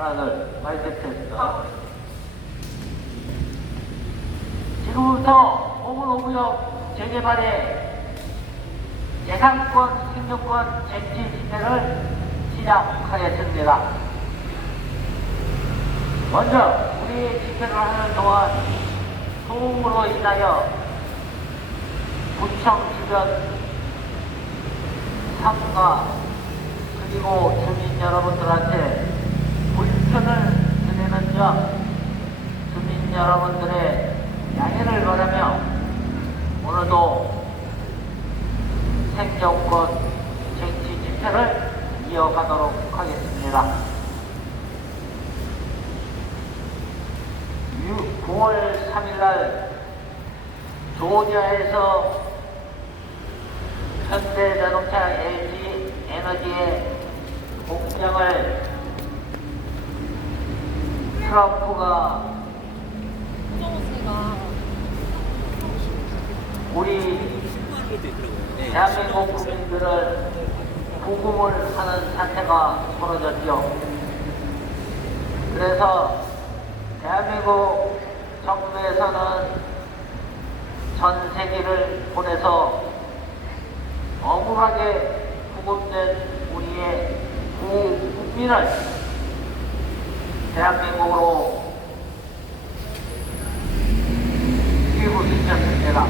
하나, 둘, 마이크 테스트. 지금부터 오문오구역 재개발의 예산권, 생존권 쟁취 집회를 시작하겠습니다. 먼저 우리 집회를 하는 동안 소음으로 인하여 구청 주변 상가 그리고 주민 여러분들한테 불편을 드리는 점 주민 여러분들의 양해를 바라며 오늘도 생존권 쟁취 집회를 이어가도록 하겠습니다. 9월 3일날 조지아에서 현대자동차 LG 에너지의 공장을 트럼프가 우리 대한민국 국민들을 부금을 하는 사태가 벌어졌죠. 그래서 대한민국 정부에서는 전세기를 보내서 억울하게 구금된 우리의 국민을 대한민국으로 귀국시켰습니다.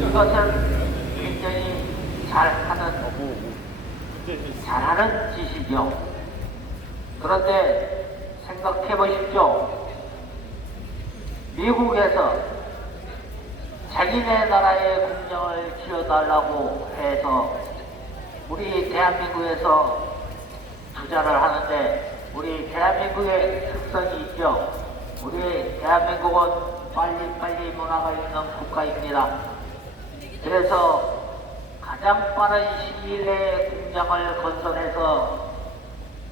이것은 굉장히 잘하는 짓이죠. 그런데 생각해 보십시오. 미국에서 자기네 나라의 공장을 지어달라고 해서 우리 대한민국에서 투자를 하는데 우리 대한민국의 특성이 있죠. 우리 대한민국은 빨리빨리 문화가 있는 국가입니다. 그래서 가장 빠른 시일 내에 공장을 건설해서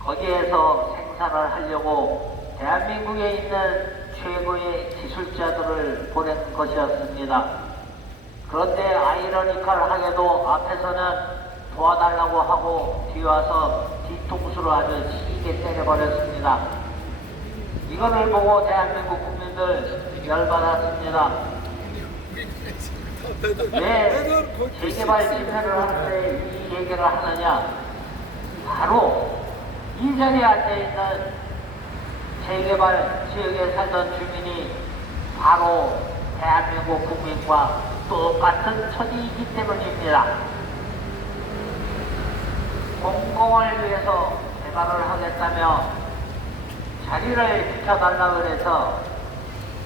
거기에서 생산을 하려고 대한민국에 있는 최고의 기술자들을 보낸 것이었습니다. 그런데 아이러니컬하게도 앞에서는 도와달라고 하고 뒤와서 뒤통수를 아주 시게 때려버렸습니다. 이거를 보고 대한민국 국민들 열받았습니다. 왜 재개발 집회를 하는데 이 얘기를 하느냐? 바로 이 자리에 앉아있는 재개발 지역에 살던 주민이 바로 대한민국 국민과 똑같은 처지이기 때문입니다. 공공을 위해서 개발을 하겠다며 자리를 비켜달라고 해서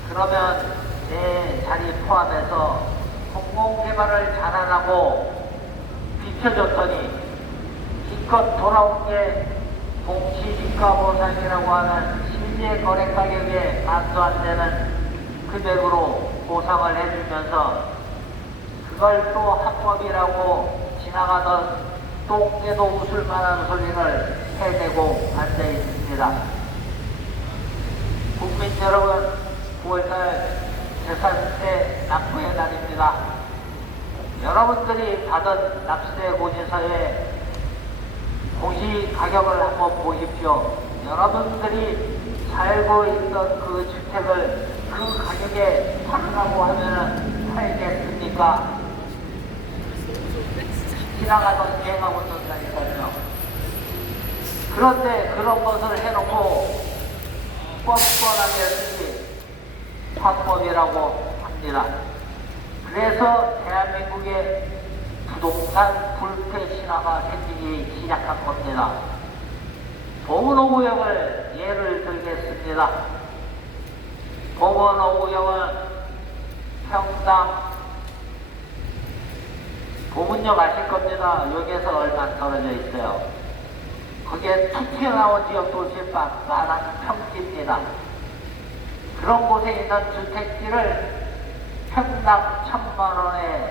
그러면 내 자리 포함해서 공공개발을 잘하라고 비켜줬더니 기껏 돌아온 게 공시지가 보상이라고 하는 실제 거래 가격에 반도 안 되는 금액으로 보상을 해주면서 그걸 또 합법이라고 지나가던 똥개도 웃을 만한 소리를 해내고 앉아 있습니다. 국민 여러분, 9월달 재산세 납부의 날입니다. 여러분들이 받은 납세 고지서에 공시 가격을 한번 보십시오. 여러분들이 살고 있던 그 주택을 그 가격에 팔으라고 하면 팔겠습니까? 지나가던 개가 웃는다니까요. 그런데 그런 것을 해놓고 뻔뻔하게 쓰기 합법이라고 합니다. 그래서 대한민국에 부동산 불패 신화가 생기기 시작한 겁니다. 봉은오구역을 예를 들겠습니다. 봉은오구역은 평당 봉은역 아실 겁니다. 여기에서 얼마 떨어져 있어요. 거기에 툭 튀어나온 지역도 훨씬 많은 평지입니다. 그런 곳에 있는 주택지를 평당 1,000만원에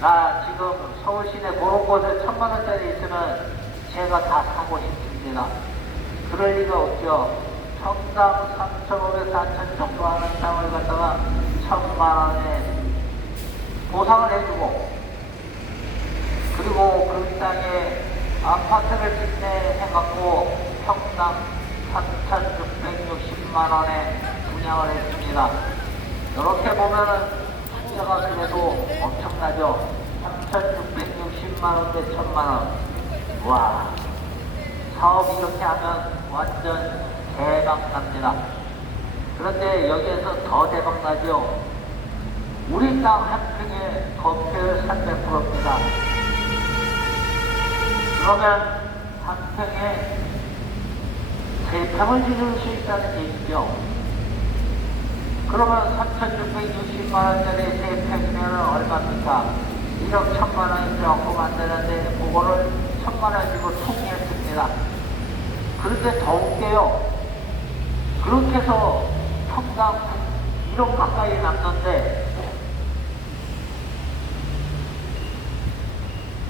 나 지금 서울시내 그런 곳에 1,000만원짜리 있으면 제가 다 사고 싶습니다. 그럴 리가 없죠. 평당 3,500, 4,000 정도 하는 땅을 갖다가 1,000만원에 보상을 해주고 그리고 그 땅에 아파트를 짓네 해갖고 평당 3,660만 원에 분양을 했습니다. 이렇게 보면은 숫자가 그래도 엄청나죠. 3,660만 원 대 1,000만 원. 와, 사업 이렇게 하면 완전 대박 납니다. 그런데 여기에서 더 대박 나죠. 우리 땅 한 평에 건폐율 300%입니다. 그러면 한 평에 3평을 지을 수 있다는 얘기죠. 그러면 3,660만 원짜리 3평이면 얼마입니까? 1억 1,000만 원이 조금 안 되는데 그거를 1,000만 원 주고 통일했습니다. 그런데 더 웃겨요. 그렇게 해서 평당 1억 가까이 남는데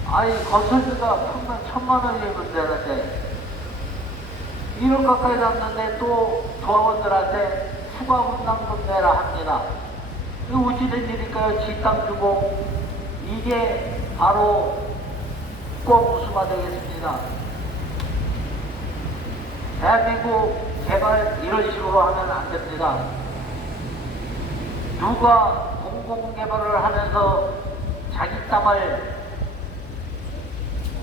아니 건설비가 평당 1,000만 원이면 되는데 1억 가까이 남는데 또 조합원들한테 추가 분담금 내라 합니다. 이거 어찌된 일일까요? 지 땅 주고. 이게 바로 꼼수가 되겠습니다. 대한민국 개발 이런 식으로 하면 안 됩니다. 누가 공공개발을 하면서 자기 땅을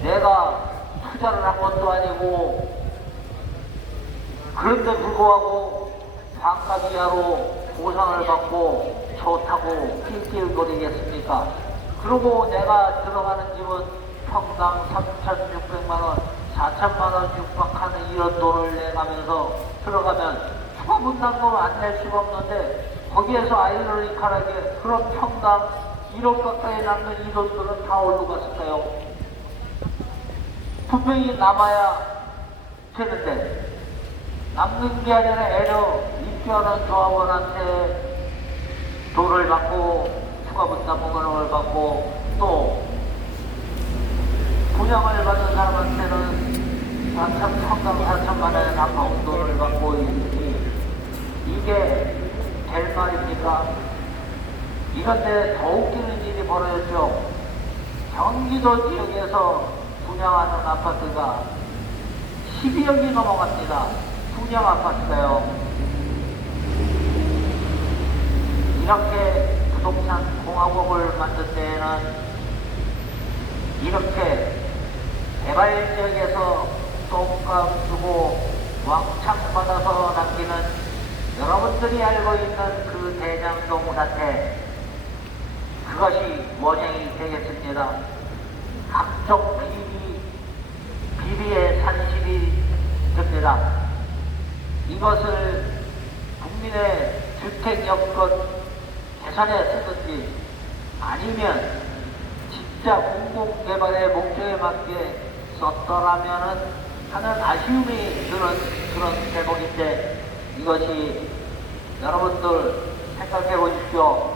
내가 투자를 한 것도 아니고 그런데 불구하고 반값 이하로 보상을 받고 좋다고 낄낄거리겠습니까? 그리고 내가 들어가는 집은 평당 3,600만 원, 4,000만 원 육박하는 이런 돈을 내가면서 들어가면 추가 분담금 안 낼 수가 없는데 거기에서 아이러니컬하게 그런 평당 1억 가까이 남는 이 돈들은 다 어디로 갔을까요? 분명히 남아야 되는데 남는 게 아니라 애려 입주하는 조합원한테 돈을 받고 추가 분담금을 받고 또 분양을 받는 사람한테는 평당 4,000만 원에 가까운 돈을 받고 있으니 이게 될 말입니까? 이런데 더 웃기는 일이 벌어졌죠. 경기도 지역에서 분양하는 아파트가 12억이 넘어갑니다. 분양 아파트가요. 이렇게 부동산 공화국을 만든 데에는 이렇게 개발 지역에서 똥값 주고 왕창 받아서 남기는 여러분들이 알고 있는 그 대장동 사태, 그것이 원형이 되겠습니다. 각종 비리의 산실이 됩니다. 이것을 국민의 주택 여건 개선에 쓰든지 아니면 진짜 공공개발의 목적에 맞게 썼더라면은 하는 아쉬움이 드는 그런 대목인데 이것이 여러분들 생각해 보십시오.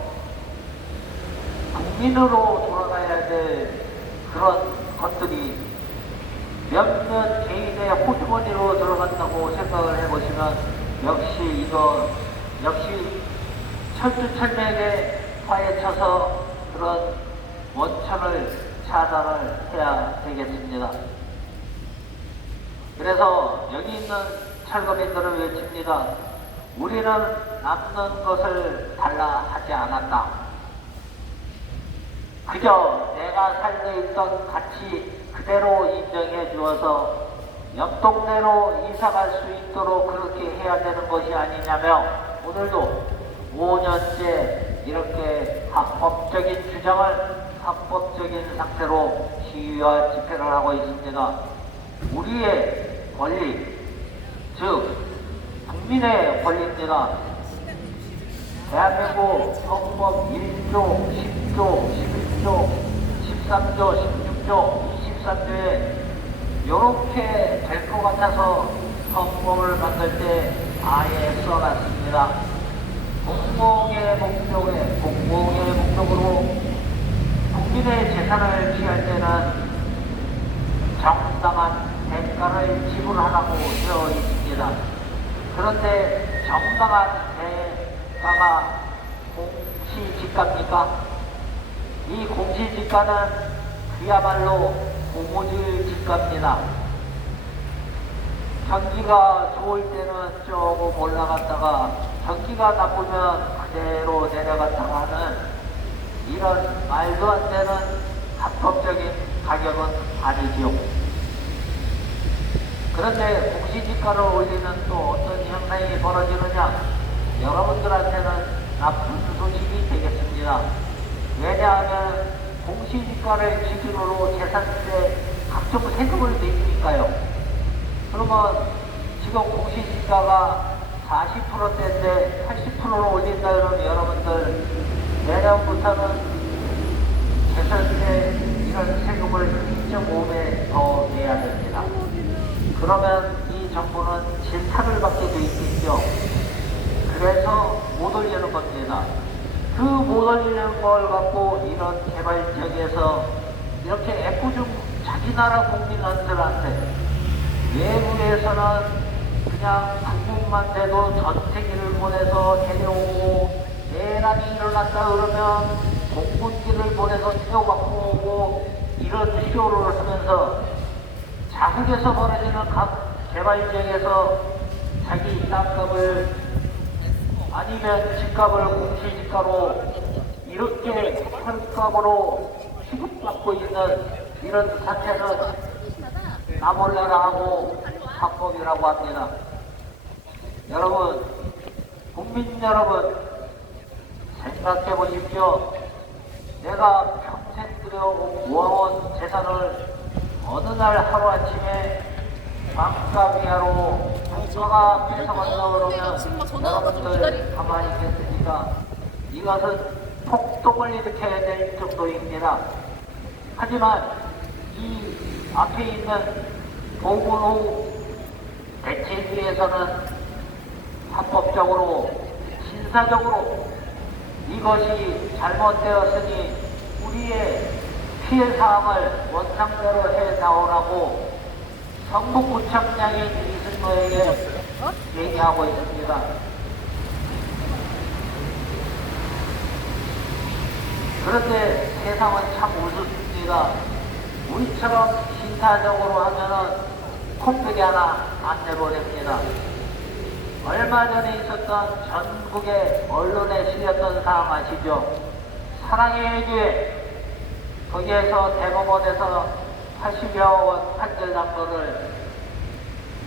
국민으로 돌아가야 될 그런 것들이 몇몇 개인의 호주머니로 들어간다고 생각을 해보시면 역시 철두철미하게 파헤쳐서 그런 원천을 차단을 해야 되겠습니다. 그래서 여기 있는 철거민들은 외칩니다. 우리는 남는 것을 달라 하지 않았다. 그저 내가 살고 있던 가치 그대로 인정해 주어서 옆 동네로 이사갈 수 있도록 그렇게 해야 되는 것이 아니냐며 오늘도 5년째 이렇게 합법적인 주장을 합법적인 상태로 시위와 집회를 하고 있습니다. 우리의 권리, 즉 국민의 권리입니다. 대한민국 헌법 1조, 10조, 11조, 13조, 16조, 23조에 이렇게 될 것 같아서 헌법을 만들 때 아예 써놨습니다. 공공의 목적으로 국민의 재산을 취할 때는 정당한 대가를 지불하라고 되어 있습니다. 그런데 정당한 대가가 공시지가입니까? 이 공시지가는 그야말로 고무줄 집값입니다. 경기가 좋을 때는 조금 올라갔다가 경기가 나쁘면 그대로 내려갔다가 하는 이런 말도 안 되는 합법적인 가격은 아니지요. 그런데 공시지가를 올리는 또 어떤 현상이 벌어지느냐, 여러분들한테는 나쁜 소식이 되겠습니다. 왜냐하면 공시지가를 기준으로 재산세 각종 세금을 내니까요. 그러면 지금 공시지가가 40%대인데 80%로 올린다 그러면 여러분들 내년부터는 재산세 이런 세금을 2.5배 더 내야 됩니다. 그러면 이 정부는 질타를 받게 돼 있겠죠. 그래서 못 올리는 겁니다. 그 못 올리는 걸 갖고 이런 개발 지역에서 이렇게 애꿎은 자기 나라 국민들한테 외국에서는 그냥 부분만 돼도 전세기를 보내서 데려오고 대란이 일어났다 그러면 공군기를 보내서 태워갖고 오고 이런 쇼를 하면서 자국에서 벌어지는 각 개발지역에서 자기 땅값을 아니면 집값을 공시지가로 이렇게 헐값으로 취급받고 있는 이런 사태는 나몰라라 하고 합법이라고 합니다. 여러분, 국민 여러분, 생각해 보십시오. 내가 평생 들여모아온 재산을 어느 날 하루아침에 반값 이하로 국가가 뺏어간다 그러면 여러분들 가만히 있겠습니까? 이것은 폭동을 일으켜야 될 정도입니다. 하지만 이 앞에 있는 보건후 대책위에서는 합법적으로 신사적으로 이것이 잘못되었으니 우리의 피해사항을 원상대로 해 나오라고 성북구청장인 이승노에게 얘기하고 있습니다. 그런데 세상은 참 우습습니다. 우리처럼 신사적으로 하면은 콩떡이 하나 안 내보냅니다. 얼마 전에 있었던 전국의 언론에 실렸던 사항 아시죠? 사랑의 교회 거기에서 대법원에서 80여 원 판결난 거를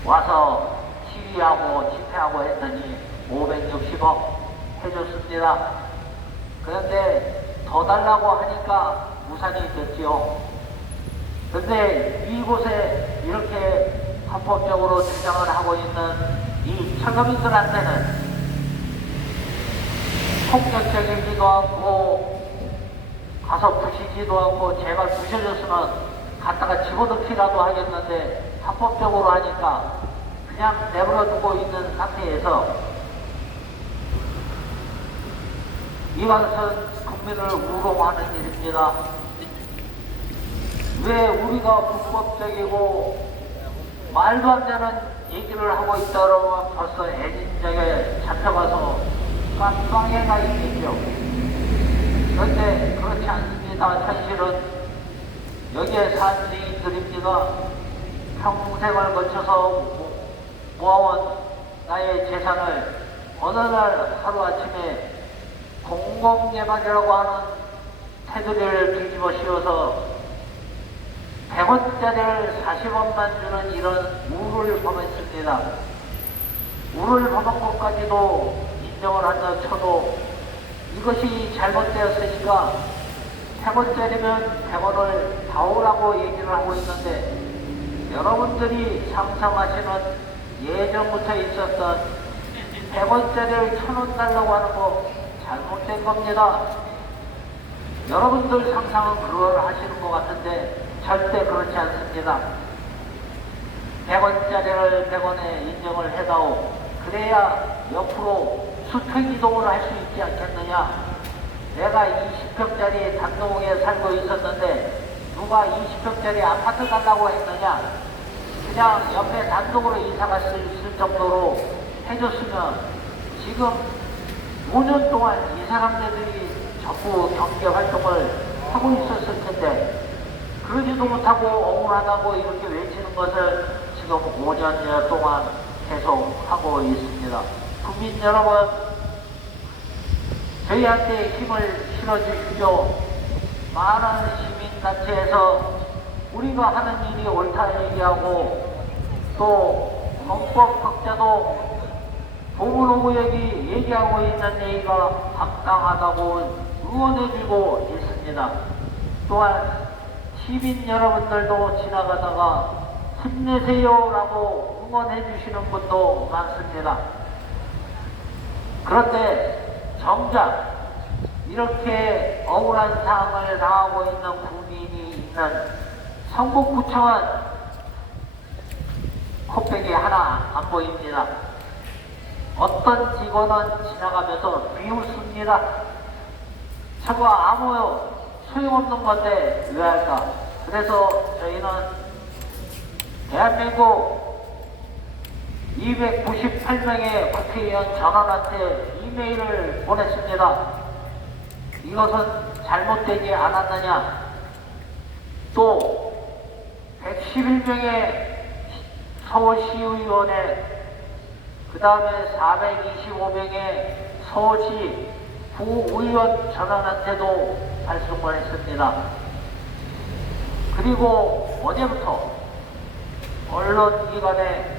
와서 시위하고 집회하고 했더니 560억 해줬습니다. 그런데 더 달라고 하니까 무산이 됐지요. 그런데 이곳에 이렇게 합법적으로 주장을 하고 있는 이 철거민들한테는 폭력적이지도 않고 가서 부시지도 않고 제발 부셔줬으면 갖다가 집어넣기라도 하겠는데 합법적으로 하니까 그냥 내버려 두고 있는 상태에서 이것은 국민을 우롱하는 일입니다. 왜 우리가 불법적이고 말도 안 되는 얘기를 하고 있다 그러면 벌써 애진작에 잡혀가서 깜빵에 가 있겠죠. 그런데 그렇지 않습니다. 사실은 여기에 산 증인들입니다. 평생을 거쳐서 모아온 나의 재산을 어느 날 하루아침에 공공개발이라고 하는 테두리를 뒤집어 씌워서 100원짜리를 40원만 주는 이런 우를 범했습니다. 우를 범한 것까지도 인정을 한다 쳐도 이것이 잘못되었으니까 100원짜리면 100원을 다오라고 얘기를 하고 있는데 여러분들이 상상하시는 예전부터 있었던 100원짜리를 1000원 달라고 하는 거 잘못된 겁니다. 여러분들 상상은 그걸 하시는 것 같은데 절대 그렇지 않습니다. 100원짜리를 100원에 인정을 해다오. 그래야 옆으로 수택이동을 할 수 있지 않겠느냐. 내가 20평짜리 단독에 살고 있었는데 누가 20평짜리 아파트 달라고 했느냐. 그냥 옆에 단독으로 이사갈 수 있을 정도로 해줬으면 지금 5년 동안 이 사람들이 전부 경제 활동을 하고 있었을 텐데 그러지도 못하고 억울하다고 이렇게 외치는 것을 지금 5년여 동안 계속 하고 있습니다. 국민 여러분, 저희한테 힘을 실어주십시오. 많은 시민단체에서 우리가 하는 일이 옳다 얘기하고 또 헌법학자도 보문호구역이 얘기하고 있는 얘기가 합당하다고 응원해주고 있습니다. 또한 시민 여러분들도 지나가다가 힘내세요라고 응원해주시는 분도 많습니다. 그런데 정작 이렇게 억울한 상황을 당하고 있는 국민이 있는 성북구청은 코빼기 하나 안 보입니다. 어떤 직원은 지나가면서 비웃습니다. 저거 아무 소용없는 건데 왜 할까? 그래서 저희는 대한민국 298명의 국회의원 전원한테 이메일을 보냈습니다. 이것은 잘못되지 않았느냐? 또 111명의 서울시의원에 그 다음에 425명의 서울시 구의원 전원한테도 발송을 했습니다. 그리고 어제부터 언론기관에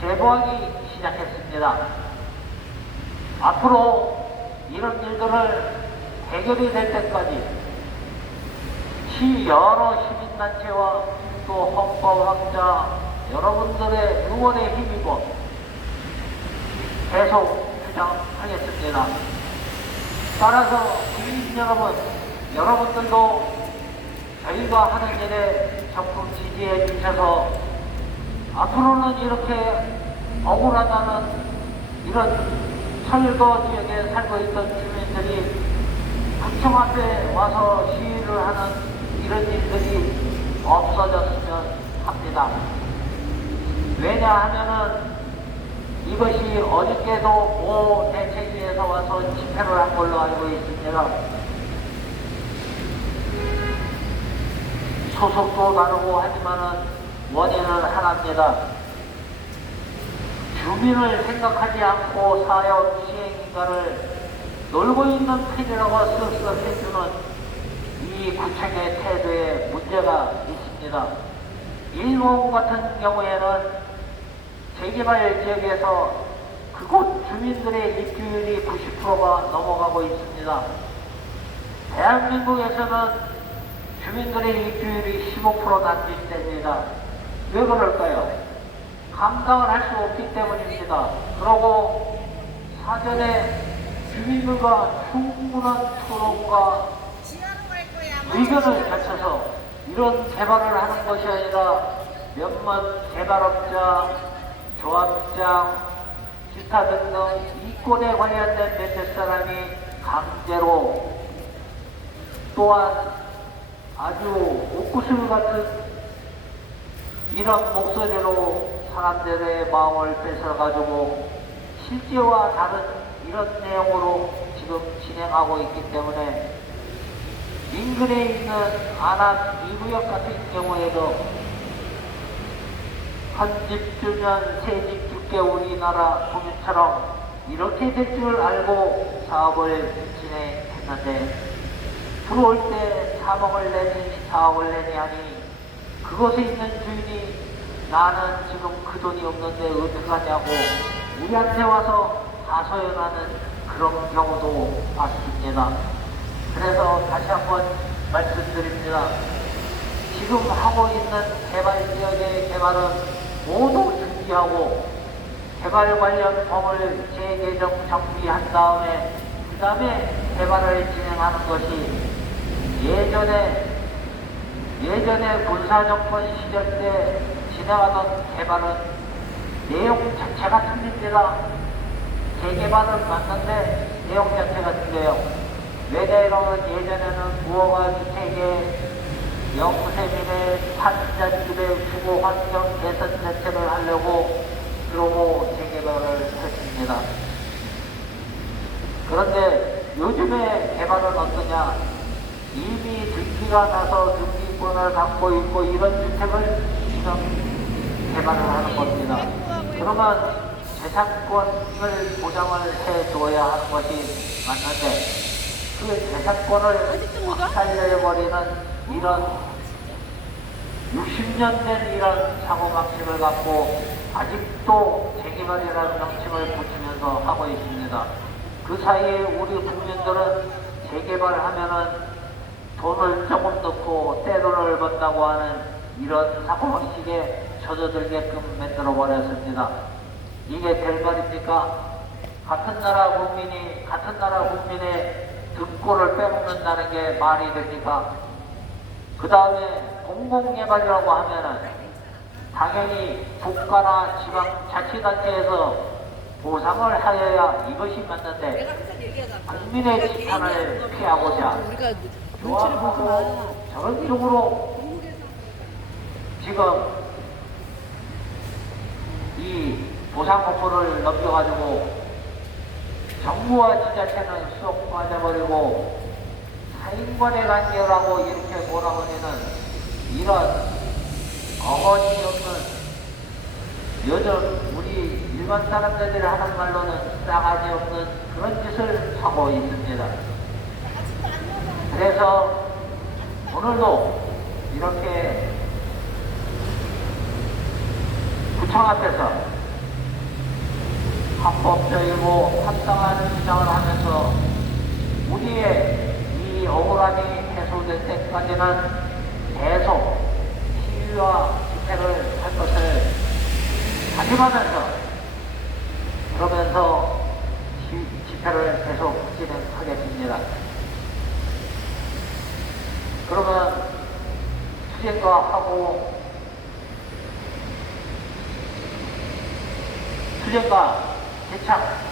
제보하기 시작했습니다. 앞으로 이런 일들을 해결이 될 때까지 여러 시민단체와 또 헌법학자 여러분들의 응원에 힘입어 계속 주장하겠습니다. 따라서 국민 여러분, 여러분들도 저희가 하는 일에 적극 지지해 주셔서 앞으로는 이렇게 억울하다는 이런 철거 지역에 살고 있던 주민들이 구청 앞에 와서 시위를 하는 이런 일들이 없어졌으면 합니다. 왜냐하면은 이것이 어저께도 모 대책위에서 와서 집회를 한 걸로 알고 있습니다. 소속도 다르고 하지만은 원인은 하나입니다. 주민을 생각하지 않고 사업 시행인가를 놀고 있는 팬이라고 쓱쓱 해주는 이 구청의 태도에 문제가 있습니다. 일본 같은 경우에는 재개발 지역에서 그곳 주민들의 입주율이 90%가 넘어가고 있습니다. 대한민국에서는 주민들의 입주율이 15% 남짓됩니다. 왜 그럴까요? 감당을 할 수 없기 때문입니다. 그러고 사전에 주민들과 충분한 토론과 의견을 갖춰서 이런 개발을 하는 것이 아니라 몇몇 개발업자, 조합장, 기타 등등 이권에 관련된 몇몇 사람이 강제로 또한 아주 옥구슬 같은 이런 목소리로 사람들의 마음을 뺏어가지고 실제와 다른 이런 내용으로 지금 진행하고 있기 때문에 인근에 있는 안암 2구역 같은 경우에도 한 집 주면 세 집 줄게 우리나라 국민처럼 이렇게 될 줄 알고 사업을 진행했는데 들어올 때 3억을 내니 4억을 내니 하니 그곳에 있는 주인이 나는 지금 그 돈이 없는데 어떡하냐고 우리한테 와서 하소연하는 그런 경우도 봤습니다. 그래서 다시 한번 말씀드립니다. 지금 하고 있는 개발 지역의 개발은 모두 준비하고 개발 관련 법을 재개정 정비한 다음에 그 다음에 개발을 진행하는 것이 예전에 군사정권 시절 때 진행하던 개발은 내용 자체가 틀립니다. 재개발은 맞는데 내용 자체가 틀려요. 왜냐 이러면 예전에는 무허가 주택에 영세민의 산자집의 주거 환경 개선 대책을 하려고 그러고 재개발을 했습니다. 그런데 요즘의 개발은 어떠냐? 이미 등기가 나서 등기 주택권을 갖고 있고 이런 주택을 지금 개발을 하는 겁니다. 그러면 재산권을 보장을 해줘야 하는 것이 맞는데 그 재산권을 박살내버리는 이런 60년 된 이런 사고방식을 갖고 아직도 재개발이라는 명칭을 붙이면서 하고 있습니다. 그 사이에 우리 국민들은 재개발을 하면은 돈을 조금 넣고 떼돈을 번다고 하는 이런 사고방식에 젖어들게끔 만들어 버렸습니다. 이게 될 말입니까? 같은 나라 국민의 등골을 빼먹는다는 게 말이 됩니까? 그 다음에 공공개발이라고 하면은 당연히 국가나 지방자치단체에서 보상을 하여야 이것이 맞는데 국민의 지탄을 피하고자 조합하고 저런 쪽으로 지금 이 보상 업무를 넘겨가지고 정부와 지자체는 쏙 빠져버리고 사인관의 관계라고 이렇게 몰아버리는 이런 어거지 없는 요즘 우리 일반 사람들이 하는 말로는 싸가지 없는 그런 짓을 하고 있습니다. 그래서 오늘도 이렇게 구청 앞에서 합법적이고 합당한 주장을 하면서 우리의 이 억울함이 해소될 때까지는 계속 시위와 집회를 할 것을 다짐하면서 그러면서 집회를 계속 진행하겠습니다. 그러면 투쟁과 대착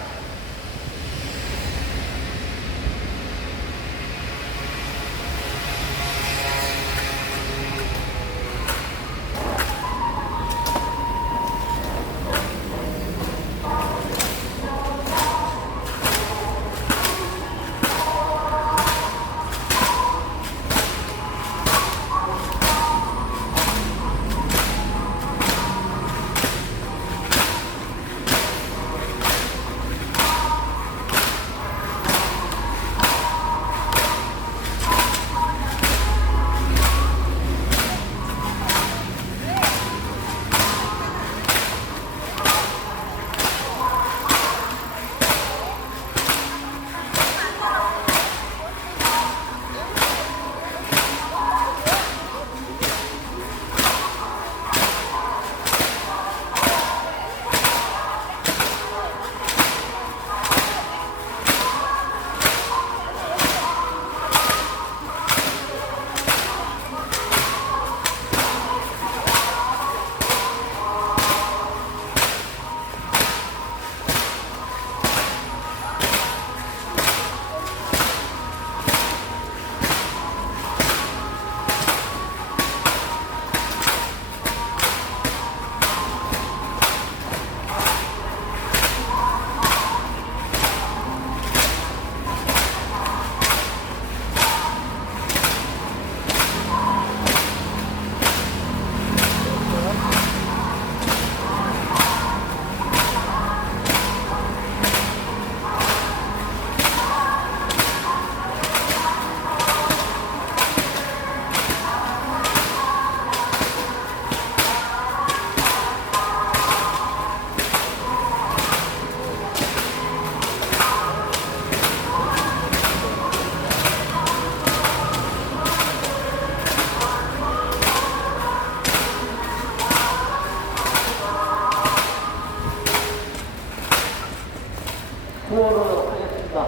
구호를 하겠습니다.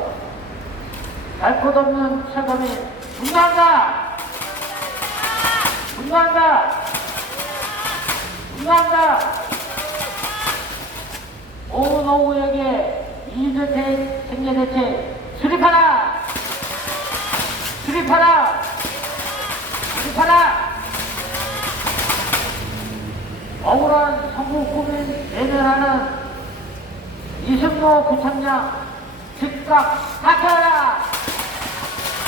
갈 것 없는 철거민 분노한다! 분노한다! 분노한다! 오노구역의 이주택 생계대책 수립하라! 수립하라! 수립하라! 억울한 성북구민 내면하는 이승모 구청장 즉각 사퇴하라!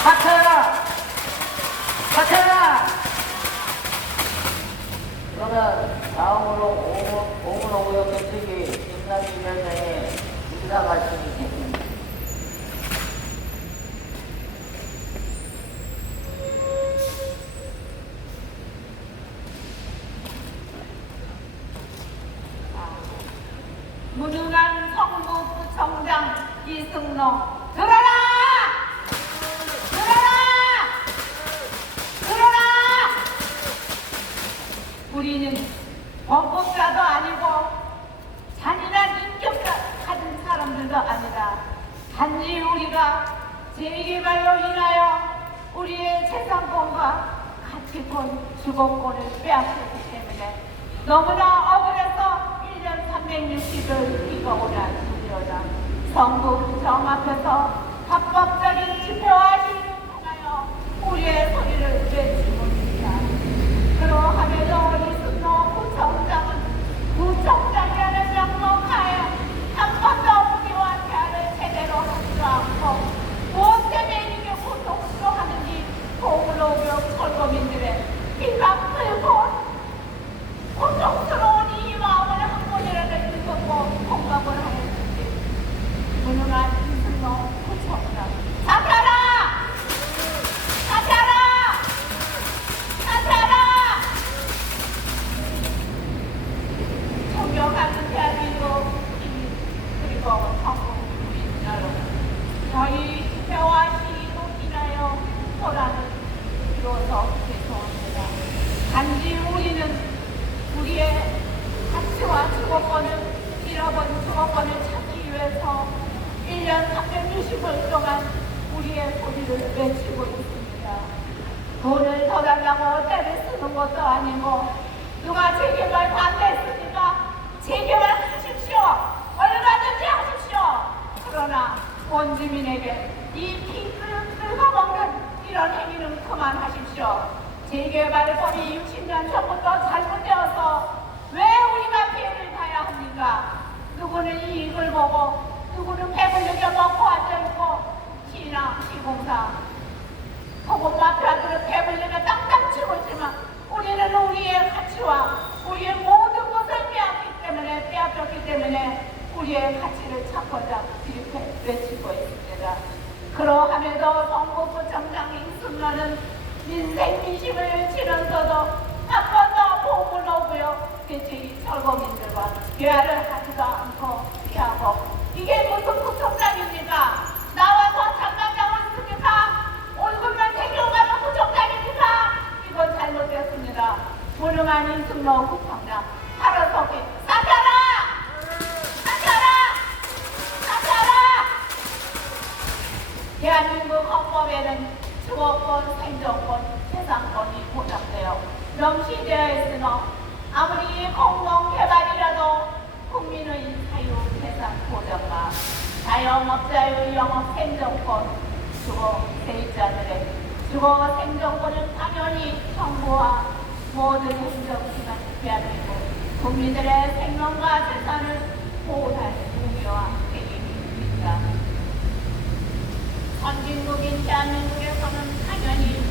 사퇴하라! 사퇴하라! 그러면 다음으로 오문오구역 건축이 임남위원장의 인사 말씀이 있겠습니다. 무능한 성북구청장 이승로 들어라! 들어라! 들어라! 우리는 범법자도 아니고 잔인한 인격을 가진 사람들도 아니다. 단지 우리가 재개발로 인하여 우리의 재산권과 가치권, 주거권을 빼앗겼기 때문에 너무나 억울해서 1년 360을 이거오라 주리로다. 성북구청 앞에서 합법적인 집회와 시위를 통하여 우리의 소리를 외치고 있다. 그러하면서 이승로 구청장은 구청장이라는 명목하에 한 번도 우리와 대화를 제대로 하지도 않고 무엇 때문에 이렇게 고통스러워하는지 보물오격 철거민들의 비방 풀고 고통스러운 이 마음을 한 번이라도 읽었고 공감을 하였는지 무능한 이승로 구청장 사퇴하라! 사퇴하라! 사퇴하라! 존경하는 대한민국 그리고 한국 국민 여러분, 저희 집회와 시위로 인하여 소란을 이루어서 죄송합니다. 단지 우리는 우리의 가치와 주거권을 잃어버린 주거권을 찾기 위해서 1년 360일 동안 우리의 소리를 외치고 있습니다. 돈을 더 달라고 때를 쓰는 것도 아니고 누가 재개발 반대했습니까? 재개발하십시오. 얼마든지 하십시오. 그러나 온 주민에게 이 피를 긁어먹는 이런 행위는 그만하십시오. 재개발법이 60년 전부터 잘못되어서 왜 우리가 피해를 봐야 합니까? 누구는 이익을 보고 누구는 배불리게 먹고 앉아있고 시나 시공사 혹은 마피아들은 배불리게 땅땅 치고 있지만 우리는 우리의 가치와 우리의 모든 것을 빼앗겼기 때문에 우리의 가치를 찾고자 이렇게 외치고 있습니다. 그러함에도 성북구청장 이승로는 민생 민심을 치면서도 한 번도 보물 오고요 대체 철거민들과 대화를 하지도 않고 피하고 이게 무슨 구청장입니까? 나와서 장관장을 있습니까? 얼굴만 챙겨가면 구청장입니까? 이건 잘못됐습니다. 무능한 이승로 구청장 하루속히 사퇴하라! 사퇴하라! 사퇴하라! 대한민국 헌법에는 주거권, 생존권, 재산권이 보장되어 명시되어 있으나 아무리 공공개발이라도 국민의 자유, 재산 보장과 자영업자의 영업 생존권, 주거 세입자들의 주거 생존권은 당연히 정부와 모든 행정기관, 대한민국 국민들의 생명과 재산을 보호할 의무와 책임입니다. 선진국인 대한민국에서는 당연히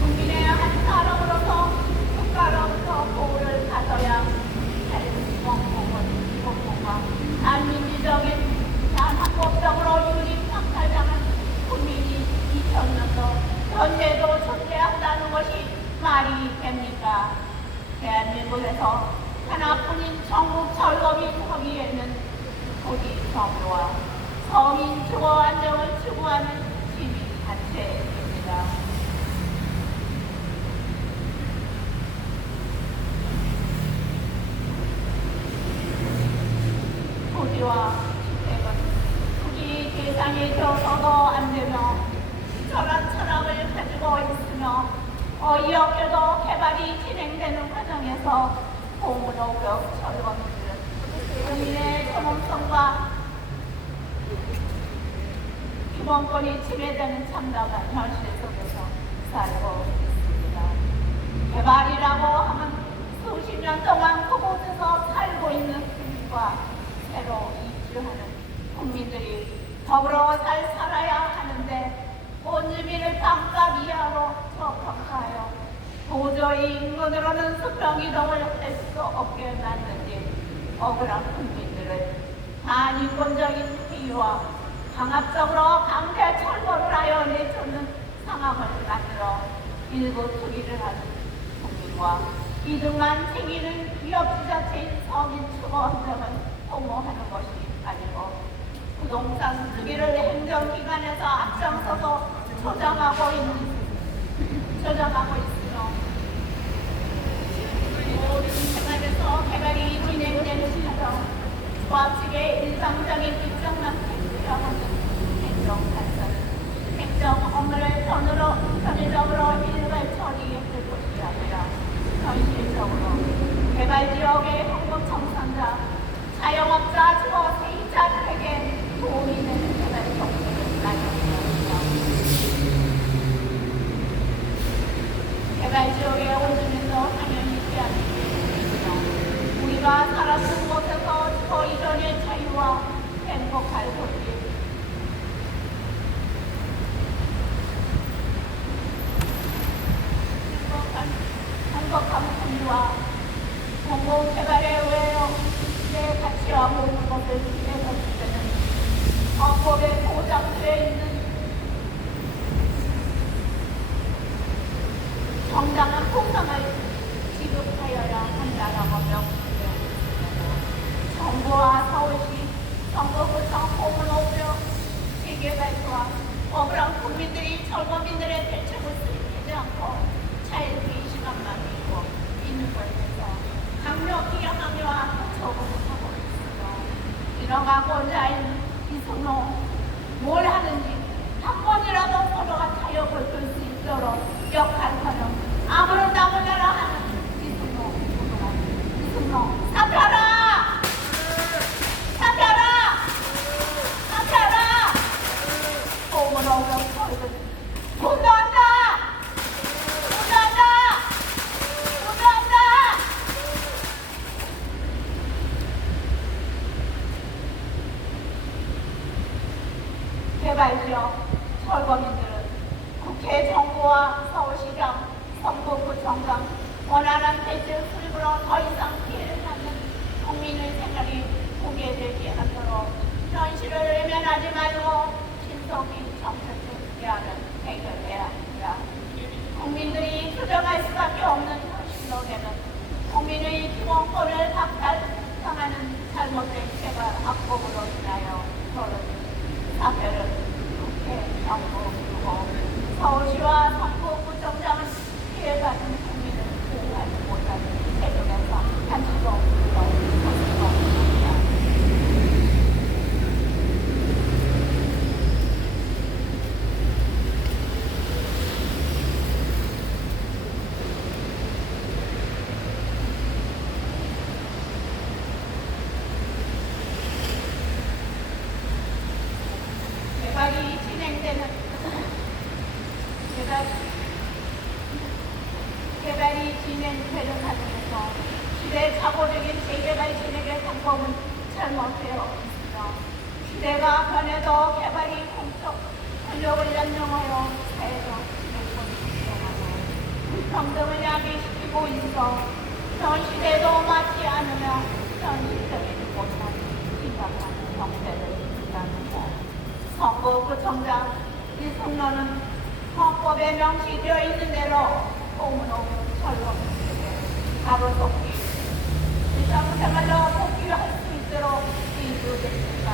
국민의 한 사람으로서 국가로부터 보호를 받아야 할 공공과 반민주적인 반합법적으로 유립 박탈당한 국민이 2000년도 현재도 존재한다는 것이 말이 됩니까? 대한민국에서 하나뿐인 전국 철거민 협의회는 고지 정부와 서민 주거 안정을 추구하는 시민단체입니다. 토지와 주택은 투기 대상이 되어서도 안 되며 철학 철학을 가지고 있으며 어이없게도 개발이 진행되는 과정에서 보물오격 철거민들은 국민의 존엄성과 기본권이 침해되는 참담한 현실 속에서 살고 있습니다. 개발이라고 하면 수십 년 동안 그곳에서 살고 있는 국민과 새로 이주하는 국민들이 더불어 잘 살아야 하는데 온 주민을 땅값 이하로 적합하여 도저히 인근으로는 수평이동을 할 수 억울한 국민들을 반인권적인 행위와 강압적으로 강제 철거를 하여 내쫓는 상황을 만들어 일부 투기를 하는 국민과 이득만 챙기는 기업 지자체인 서민 주거환경을 옹호하는 것이 아니고 부동산 투기를 행정기관에서 앞장서서 조장하고 있으며 모든 생활에서 개발이 진행되는 과정 조합측의 일방적인 입장만 행사하는 행정단체는 행정 업무를 편의적으로 일괄 처리할 것이 아니라 현실적으로 개발지역의 현금 청산자, 자영업자, 주거 세입자들에게 도움이 되는 개발 정책을 마련하며 개발지역의 오줌에서 당연히 피하는 우리가 살았던 곳에서 주거 이전의 자유와 행복할 것이 행복한 권리와 공공개발에 의하여 내 가치와 모든 것을 기대했을 때는 헌법에 보장되어 있는 정당한 보상을 지급하여야 한다라고 명시되었습니다. 정부와 서울시, 정부구청, 공무원업료, 재개발과 억울한 국민들이 철거민들의 대책을 수립하지 않고 자유주의 시간만 있고 있는 것에서 강력히 항의와 처벌을 하고 있으며 이러가 권자인 이승로 뭘 하는지 한 번이라도 서로가 타협을 줄 수 있도록 역할하는 아무런 나무냐라 하는 이승로 사퇴하라! 사퇴하라! 사퇴하라! 공무원업료 철거는 분노한다! 개발지역 철거민들은 국회 정부와 서울시장, 성북구청장 원활한 대책 수립으로 더 이상 피해를 받는 국민의 생활이 공개되지 않도록 현실을 외면하지 말고 신속히 정책을 대안을 해결해야 합니다. 국민들이 투정할 수밖에 없는 현실로에는 국민의 기본권을 박탈당하는 잘못된 개발 악법으로 인하여 벌어진 사표를 국회, 정부, 그리고 서울시와 성북구청장은 피해받은 국민을 보호하지 못하는 태도에서 한치도 벗어날 수 없습니다. 개발이 진행되는 과정에서 시대착오적인 재개발 진행의 방법은 잘못되어 있으며 시대가 변해도 개발이 공적 권력을 연용하여 사회적 진행권을 이용하고 불평등을 야기시키고 있어 현 시대도 맞지 않으며 현실적이지 못한 심각한 정세를 일으켰습니다. 성북구청장 이승로는 헌법에 명시되어 있는 대로 공무원 철거민들에게 가로속기 일상생활로 복귀할 수 있도록 일부 대책과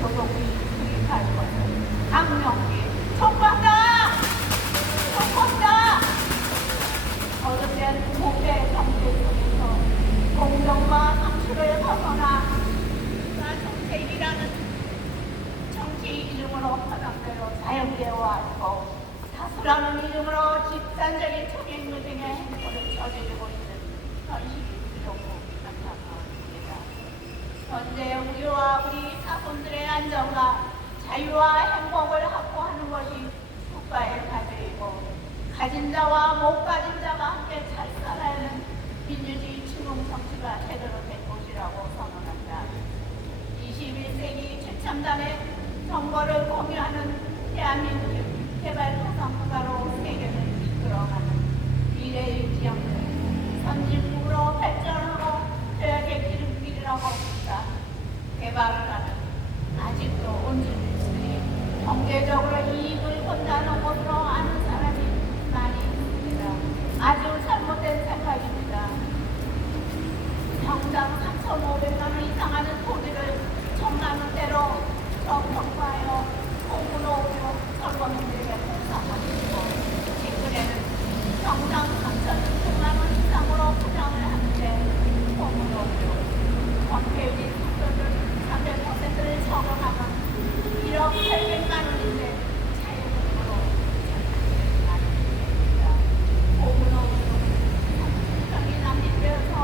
조속히 수립할 것을 강력히 촉구한다! 촉구한다! 거듭된 국제 정치 속에서 공정과 상식을 벗어나 정책이라는 정치 이름으로 허당대로 사용되어 왔고 다수라는 이름으로 집단적인 총행무 등의 행보를 저지르고 있는 현실이 비로소 안타까웠습니다. 현재 우리와 우리 자손들의 안전과 자유와 행복을 확보하는 것이 국가의 과제이고 가진 자와 못 가진 자가 함께 잘 살아야 하는 민주주의 친공 정치가 제대로 된 곳이라고 선언한다. 21세기 최첨단의 정보를 공유하는 대한민국 개발 도상국가로 세계를 이끌어가는 미래의 지향을 선진국으로 발전하고 계획에 개발을 하는 아직도 온주민들이 경제적으로 이익을 본다는 것으로 아는 사람이 많이 있습니다. 아주 잘못된 생각입니다. 평당 3,500만 원 이상 하는 토지를 청라는대로 평가하여 공무노고 철거민들에게 보상하고 최근에는 평당 3,600만 원 이상으로 분양을 하는데 공무노고 권태율이 300%를 적용하면 1억 800만 원인데 자유금으로 많은 문제입니다. 공무노고 평이 낭비되어서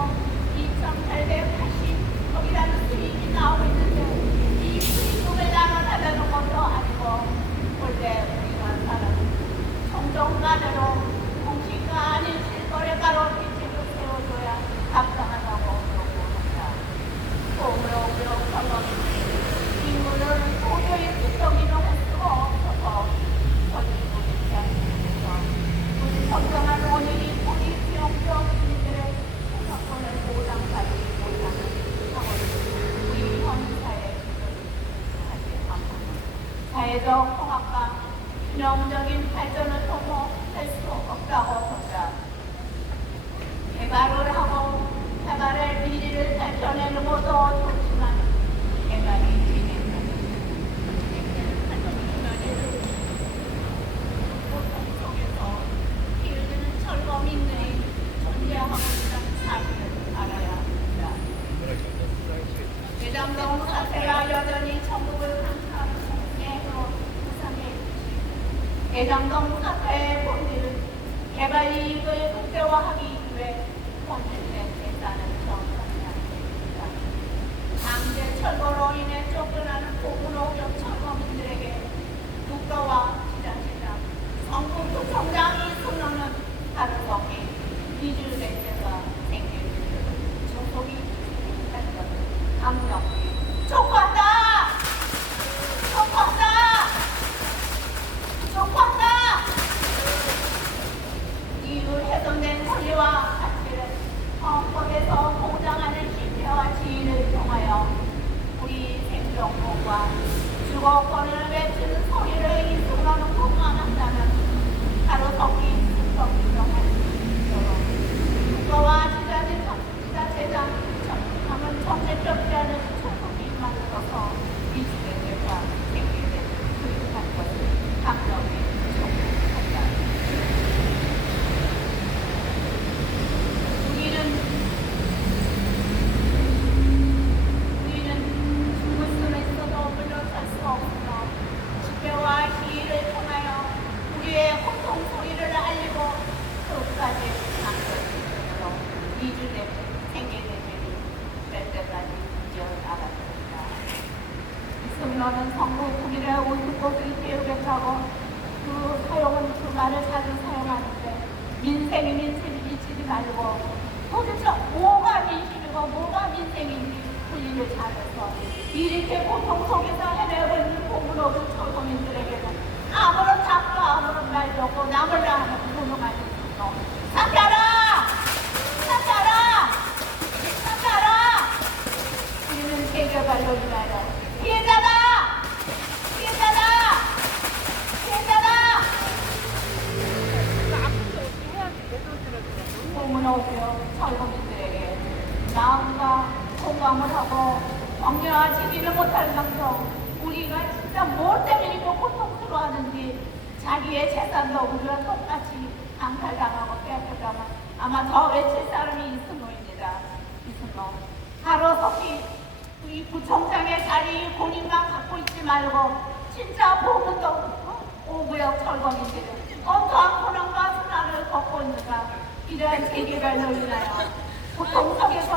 2,880억이라는 수익이 나오고 있는데 이 수익금을 나눠달라는 것도 아니고 원래 우리가 사는 정정가대로 공시가 아닌 실거래가로 빚을 세워줘야 답당하다고 그러고 합니다. 공무로 경험이 인구는 도저히 수정이로 할 수가 없어서 전부 입장에서 우리 정정한 원인이 우리 지역적 주민들의 생각권을 보장받지 못하는 상황이 우리 현사에 사회적 통합과 균형적인 발전을 도모할 수 없다고 봅니다. 개발을 하고 개발의 미래를 발전하는 것도 좋지만 개발이 진행되는 고통 속에서 기르는 철거민들이 존재하고 있다는 사실을 알아야 합니다. 대장동 사태가 여전히 전국을 강타하고 부상해 있듯이 대장동 사태의 본질은 개발 이익을 극대화하기 위해 본질된 계산은 정상이 아닙니다. 강제 철거로 인해 쫓겨나는 공무노역 철거민들에게 국가와 지자체장, 성북구청장이 손놓는 가능성이 이주된 데가 생길 조속이 있다는 것을 강력히 촉구한다! 촉구한다! 촉구한다! 이후 훼손된 권리와 가치를 헌법에서 보장하는 신뢰와 지위를 통하여 우리 생존권과 주거권을 외치는 소리를 이끌어가는 것만 한다면 가로석기 숙성규정할 수 있도록 국가와 지자체장 하면 정책적이라는 총국인만으로서 이주민들과 생계를 교육할 것을 강력히 촉구한다. 우리는 죽을 수는 있어도 물러설 수 없으며 집회와 시위를 통하여 우리의 호통 소리를 알리고 끝까지 남겨주므로 이주된 생계대책이 될 때까지 이어나갔습니다. 이승로는 성부 국민의 올드꽃을 태우겠다고 그 사용은 그 말을 자주 사용하는데 민생이 미치지 말고 도대체 뭐가 민심이고 뭐가 민생인지 분리를 잘해서 이렇게 고통 속에서 헤매고 있는 공무노들 철거민들에게는 아무런 답도 아무런 말도 없고 남을 하는 분노만 있어. 사퇴하라! 사퇴하라! 사퇴하라! 우리는 재개발로 인하여 피해자다! 피해자다! 피해자다! 공무노고요 철거민들에게 마음과 공감을 하고 격려하지를 못할 망정 우리가 진짜 뭐 때문에 이렇게 고통스러워하는지 자기의 재산도 우리와 똑같이 강탈당하고 빼앗겨가면 아마 더 외칠 사람이 이승로입니다. 이승로 가로석기 우리 구청장의 자리 본인만 갖고 있지 말고 진짜 보문동 5구역 철거민들은 어떠한 고난과 순환을 겪고 있는가 이러한 재개발로 인하여 고통 속에서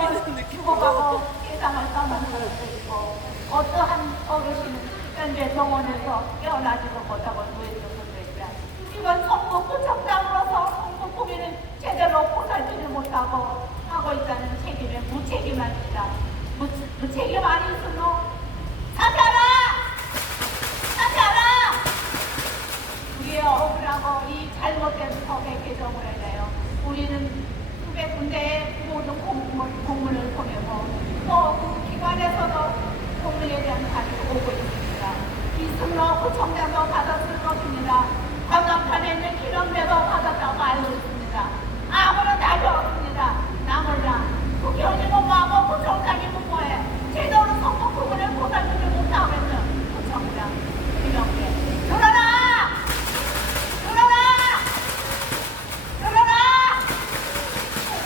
죽어가고 세상을 떠나는 것도 있고 어떠한 어르신은 현재 병원에서 깨어나지도 못하고 누워있는 것도 있다. 이번 성북구청장으로서 성북구민을 제대로 보살피지 못하고 하고 있다는 책임에 무책임합니다. 무책임 아니었으므로 사퇴하라! 사퇴하라! 우리의 억울하고 이 잘못된 법의 개정을 해내요. 우리는 수백 군데의 모든 공문을 보내고 또 그 기관에서도 국민의 구청장도 받았을 것입니다. 관광판에 있는 김영배도 받았다고 알고 있습니다. 아무런 답이 없습니다. 나 몰라. 국회의원이고 뭐하고 구청장이고 뭐해. 제대로 선거 부분을 보살피지 못하고 있는 구청장 김영배. 들어라! 들어라! 들어라!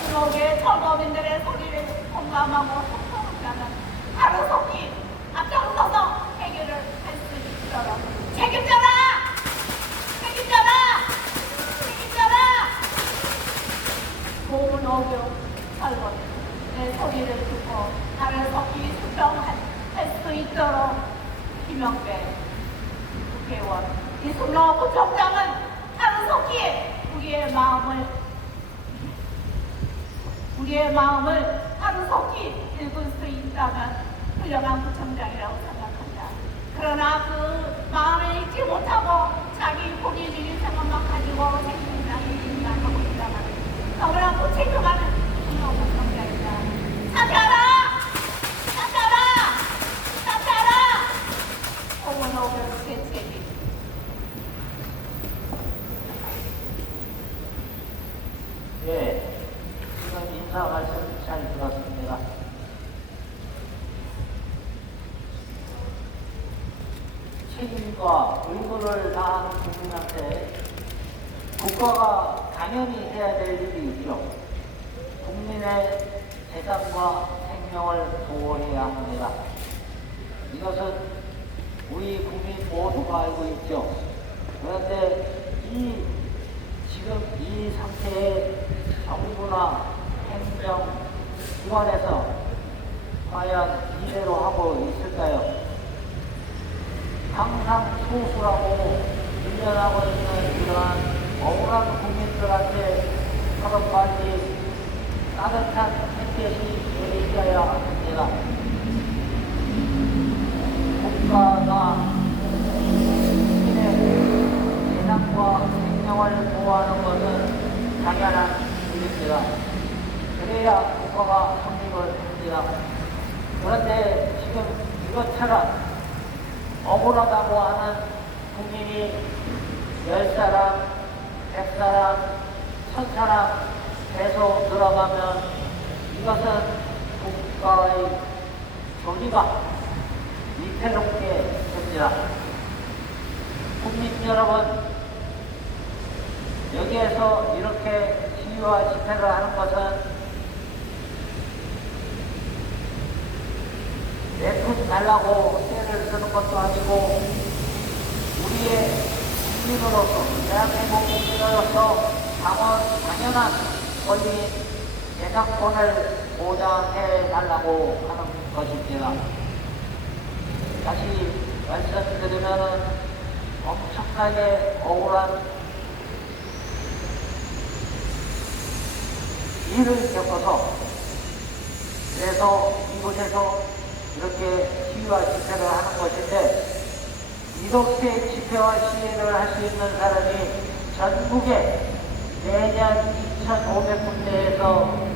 국록의 서거민들의 소리를 공감하고 소통하는 하루속히 앞장서서 해결을 할 수 있도록 책임져라! 책임져라! 책임져라! 고운 오교 설원 내 소리를 듣고 하루속히 수정할 수 있도록 김영배 국회의원 이승로 구청장은 하루속히 우리의 마음을 하루속히 읽을 수 있다면 훌륭한 구청장이라고 생각합니다. 그러나 그 마음을 읽지 못하고 자기 본인의 생각만 가지고 생각만 하고 있다면 너무나 무책임한 훌륭한 구청장이다. 사퇴하라! 사퇴하라! 사퇴하라! 고문오별 대책이 예, 지금 인사 말씀 잘 들었습니다. 책임과 의무를 다하는 국민한테 국가가 당연히 해야 될 일이 있죠. 국민의 재산과 생명을 보호해야 합니다. 이것은 우리 국민 모두가 알고 있죠. 그런데 지금 이 상태에 정부나 행정기관에서 과연 이대로 하고 있을까요? 항상 소수라고 밀려나고 있는 이러한 억울한 국민들한테 하루빨리 따뜻한 햇볕이 내리셔야 합니다. 국가가 국민의 재산과 생명을 보호하는 것은 당연한 일입니다. 그래야 국가가 성립을 합니다. 그런데 지금 이것처럼 억울하다고 하는 국민이 10사람, 100사람, 1000사람 계속 들어가면 이것은 국가의 조직가 위태롭게 됩니다. 국민 여러분, 여기에서 이렇게 시위와 집회를 하는 것은 내품 달라고 떼를 쓰는 것도 아니고 우리의 국민으로서 대한민국 국민으로서 당연한 권리 재산권을 보장해 달라고 하는 것입니다. 다시 말씀드리면 엄청나게 억울한 일을 겪어서 그래서 이곳에서 이렇게 시위와 집회를 하는 것인데 이렇게 집회와 시위를 할 수 있는 사람이 전국에 매년 2,500군데에서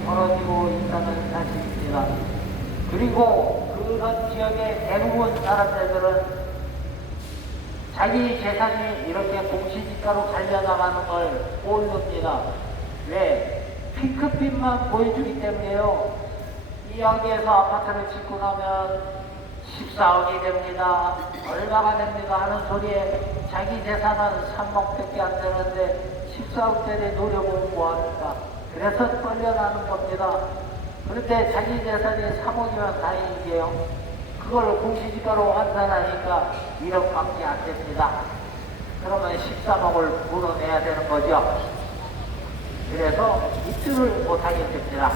벌어지고 있다는 사실입니다. 그리고 그런 지역의 대부분 사람들은 자기 재산이 이렇게 공시지가로 갈려나가는 걸 모릅니다. 왜? 핑크빛만 보여주기 때문에요. 여기에서 아파트를 짓고 나면 14억이 됩니다. 얼마가 됩니다 하는 소리에 자기 재산은 3억밖에 안 되는데 14억짜리 노려보면 뭐합니까? 그래서 떨려나는 겁니다. 그런데 자기 재산이 3억이면 다행이게요. 그걸 공시지가로 환산하니까 1억밖에 안 됩니다. 그러면 13억을 물어내야 되는 거죠. 그래서 입주를 못하게 됩니다.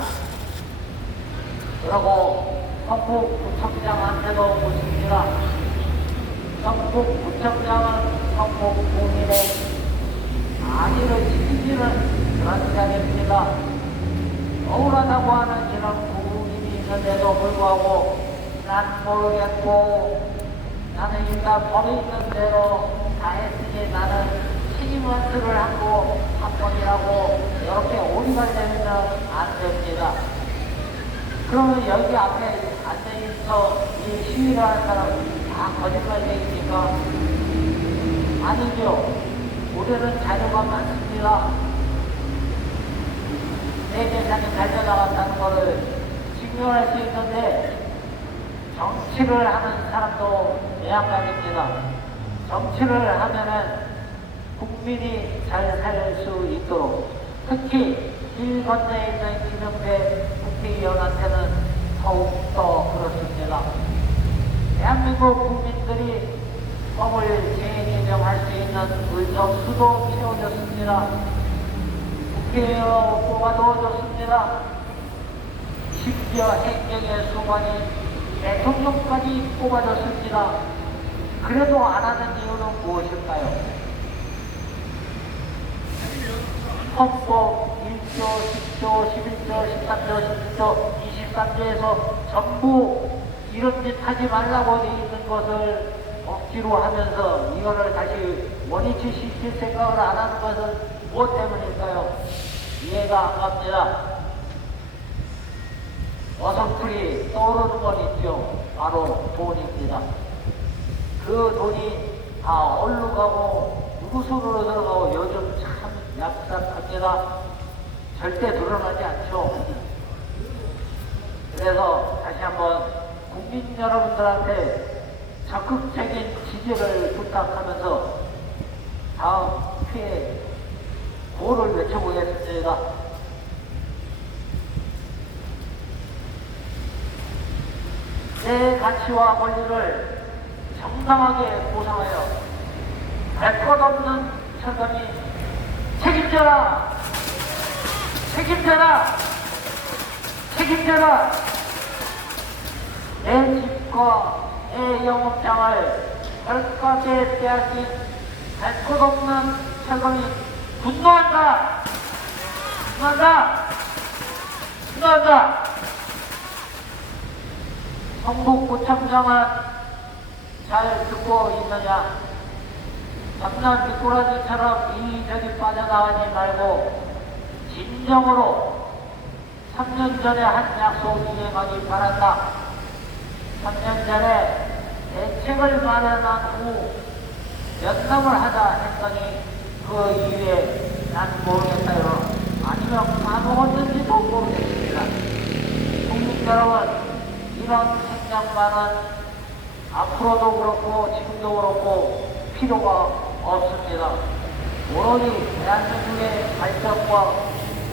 그리고 성북구청장한테도 묻습니다. 성북구청장은 성북구민의 안위를 지키지는 그런 자리입니다. 억울하다고 하는 이런 구민이 있는데도 불구하고 난 모르겠고 나는 일단 법에 있는 대로 다 했으니 나는 책임원수를 하고 한 번이라고 이렇게 오리발되면 안 됩니다. 그러면 여기 앞에 앉아있어 이 시위를 하는 사람은 다 거짓말쟁이니까 아니죠. 우리는 자료가 많습니다. 내 재산이 달려나갔다는 것을 증명할 수 있는데 정치를 하는 사람도 매한가지입니다. 정치를 하면은 국민이 잘 살 수 있도록 특히 길 건너에 있는 김영배 국회의원한테는 더욱더 그렇습니다. 대한민국 국민들이 법을 재개정할 수 있는 의석수도 채워졌습니다. 국회의원 뽑아넣어줬습니다. 심지어 행정의 수반이 대통령까지 뽑아줬습니다. 그래도 안 하는 이유는 무엇일까요? 헌법 1조, 10조, 11조, 13조, 17조, 23조에서 전부 이런 짓 하지 말라고 돼 있는 것을 억지로 하면서 이거를 다시 원위치 시킬 생각을 안 하는 것은 무엇 때문일까요? 이해가 안 갑니다. 어설프게 떠오르는 건 있죠. 바로 돈입니다. 그 돈이 다 어디로 가고 누구 손으로 들어가고 요즘 참 얍삽합니다. 절대 드러나지 않죠. 그래서 다시 한번 국민 여러분들한테 적극적인 지지를 부탁하면서 다음 피해 구호를 외쳐보겠습니다. 내 가치와 권리를 정당하게 보상하여 할 것 없는 철감이 책임져라! 책임져라! 책임져라! 내 집과 내 영업장을 헐값에 빼앗긴 할 것 없는 철감이 분노한다! 분노한다! 분노한다! 성북구청장은 잘 듣고 있느냐? 작년 미꾸라지처럼 이리저리 빠져나가지 말고 진정으로 3년 전에 한 약속 이행하기 바란다. 3년 전에 대책을 마련한 후 면담을 하자 했더니 그 이후에 난 모르겠다요. 아니면 까먹었는지도 모르겠습니다. 국민 여러분, 이런 생각만은 앞으로도 그렇고 지금도 그렇고 필요가 없습니다. 오로지 대한민국의 발전과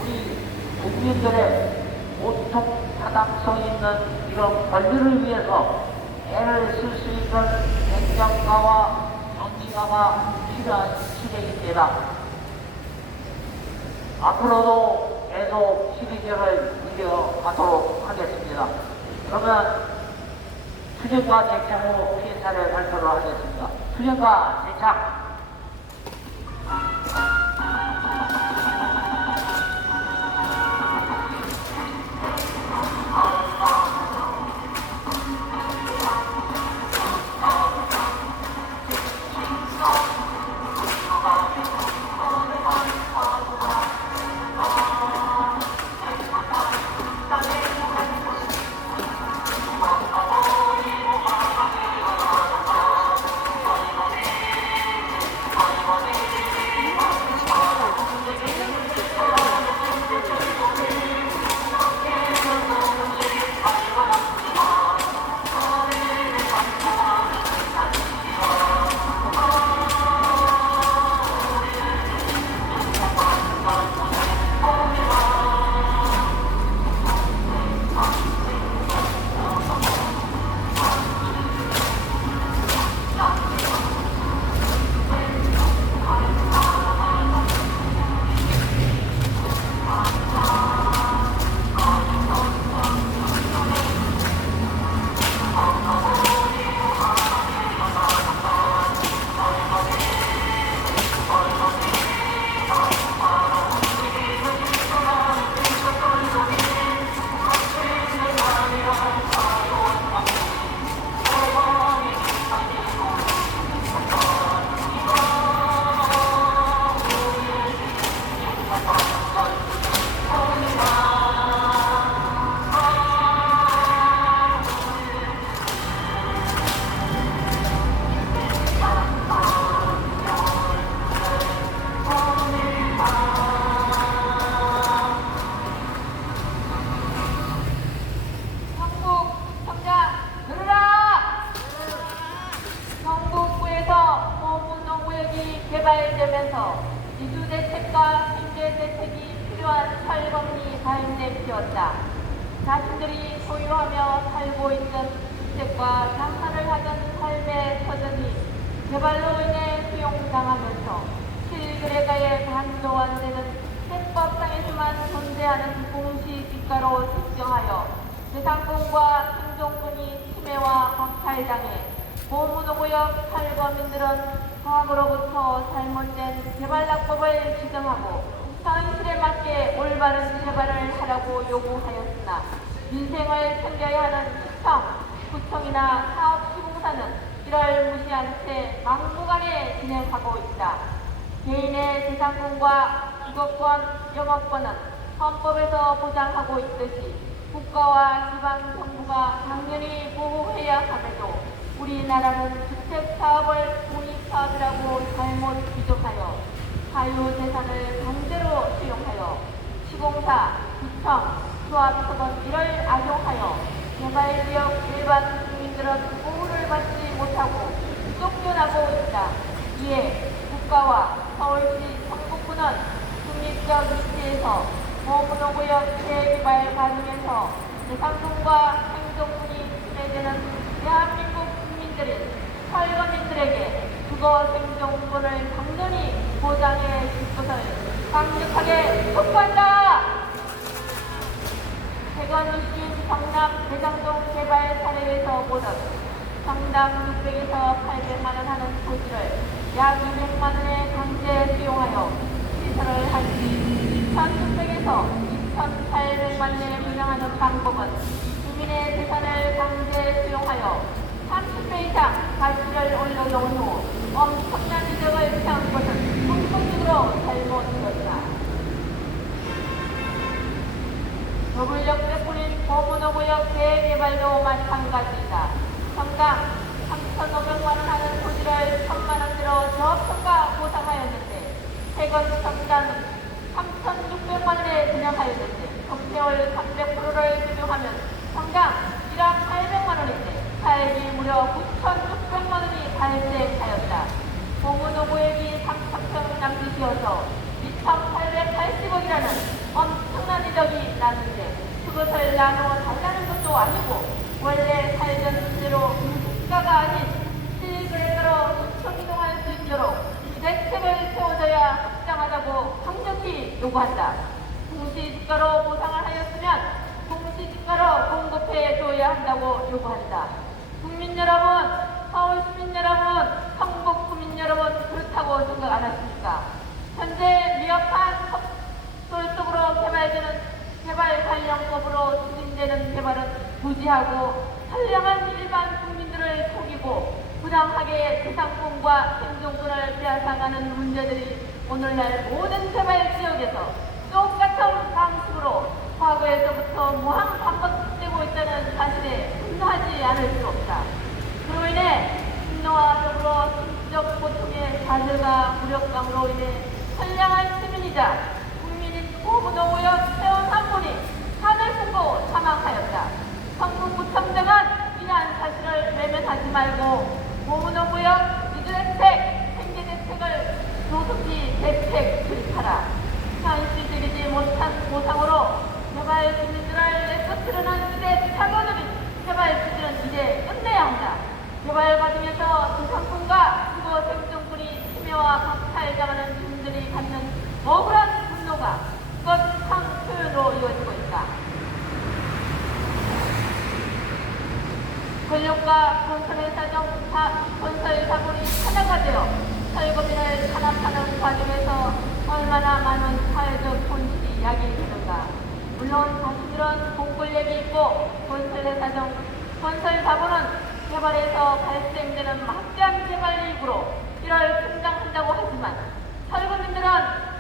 우리 국민들의 보통 타당성 있는 이런 권리를 위해서 애를 쓸 수 있는 행정가와 정치가가 필요한 시대입니다. 앞으로도 계속 시리즈를 이어가도록 하겠습니다. 그러면 투쟁과 대책 후 피해사를 발표를 하겠습니다. 투쟁과 대책. 생활하며 살고 있던 주택과 장사를 하던 삶의 터전이 개발로 인해 수용당하면서 실거래가의 반도 안 되는 세법상에서만 존재하는 공시지가로 책정하여 재산권과 생존권이 침해와 박탈당해 보문호구역 탈거민들은 과거로부터 잘못된 개발락법을 지정하고 현실에 맞게 올바른 개발을 하라고 요구하였으나 민생을 챙겨야 하는 시청, 구청이나 사업시공사는 이를 무시한 채 막무가내 진행하고 있다. 개인의 재산권과 주거권, 영업권은 헌법에서 보장하고 있듯이 국가와 지방정부가 당연히 보호해야 함에도 우리나라는 주택사업을 공익사업이라고 잘못 규정하여 사유재산을 강제로 수용하여 시공사, 구청, 조합소는 이를 악용하여 개발지역 일반 국민들은 보호를 받지 못하고 쫓겨나고 있다. 이에 국가와 서울시 성북구는 중립적 위치에서 보문호구역 재개발 과정에서 재산권과 행정권이 침해되는 대한민국 국민들인 철거민들에게 주거 생존권을 당연히 보장해 줄 것을 강력하게 촉구한다. 최근 이슈인 성남 대장동 개발 사례에서 보듯 성당 600에서 800만원 하는 토지를 약 200만원에 강제 수용하여 시설을 한 뒤 2,600에서 2,800만원에 분양하는 방법은 주민의 재산을 강제 수용하여 30배 이상 가치를 올려놓은 후 엄청난 이득을 취한 것은根本적으로 잘못되었다. 더블역 빼뿌린 보문호구역 재개발도 마찬가지이다. 성당 3,500만원 하는 토지를 1,000만원대로 저평가 보상하였는데 최근 성당은 3,600만원에 분양하였는데 금세월 300%를 적용하면 성당 1억 800만원인데 차액이 무려 9,600만원이 발생하였다. 보문호구역이 3,000평 남짓이어서 2,880억이라는 엄청난 이득이 나는데 그것을 나누어 달라는 것도 아니고 원래 살던 문제로 공시지가가 아닌 실거래가로 수천이동할 수 있도록 대책을 세워줘야 합당하다고 강력히 요구한다. 공시지가로 보상을 하였으면 공시지가로 공급해 줘야 한다고 요구한다. 국민 여러분, 서울 시민 여러분, 성북 구민 여러분 그렇다고 생각 안 하십니까? 현재 미흡한 속도 속으로 개발되는 개발관련법으로 추진되는 개발은 무지하고 선량한 일반 국민들을 속이고 부당하게 재산권과 생존권을 빼앗아가는 문제들이 오늘날 모든 개발 지역에서 똑같은 방식으로 과거에서부터 무한 반복되고 있다는 사실에 분노하지 않을 수 없다. 그로 인해 분노와 더불어 심적 고통의 좌절과 무력감으로 인해 선량한 시민이자 국민인 보문호구역 회원 한 분이 산을 품고 사망하였다. 성북구청장은 이러한 사실을 외면하지 말고 보문호구역 이주대책, 생계대책을 조속히 대책 수립하라. 현실적이지 못한 보상으로 개발 주민들을 내쫓으려는 시대 착오들인 개발 추진은 이제 끝내야 한다. 개발 과정에서 재산권과 주거 생존권이 침해와 박탈당하는 주민들이 갖는 억울한 분노가 거창 표현으로 이루어지고 있다. 권력과 건설 자본이 하나가 되어 철거민을 탄압하는 과정에서 얼마나 많은 사회적 손실이 야기되는가. 물론 자신들은 공권력이 있고 건설 자본은 개발에서 발생되는 막대한 개발 이익으로 이를 충당한다고 하지만 철거민들은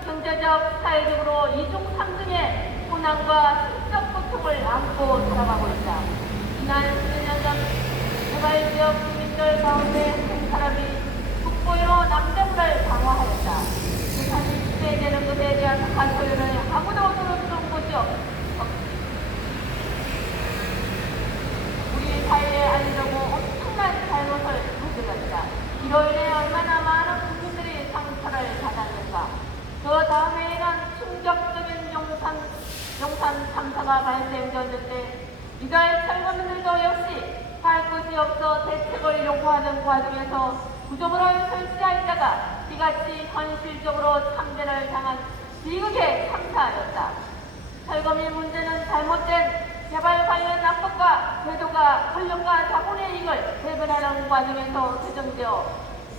경제적, 사회적으로 이중 삼중의 고난과 심적 고통을 안고 살아가고 있다. 지난 10년 전 개발지역 주민들 가운데 한 사람이 국보로 남대문을 방어하였다. 재산이 침해되는 것에 대한 하소연을 아무도 들어주는 곳이 우리 사회에 알리려고 엄청난 잘못을 저질렀다. 이로 인해 얼마나 많은 국민들이 상처를 받았는가. 그 다음에는 충격적인 용산 참사가 발생되었는데 이달 철거민들도 역시 할 곳이 없어 대책을 요구하는 과정에서 구조물을 설치하였다가 이같이 현실적으로 참배를 당한 비극에 참사하였다. 철거민 문제는 잘못된 개발 관련 낙법과 제도가 권력과 자본의 이익을 배분하는 과정에서 조정되어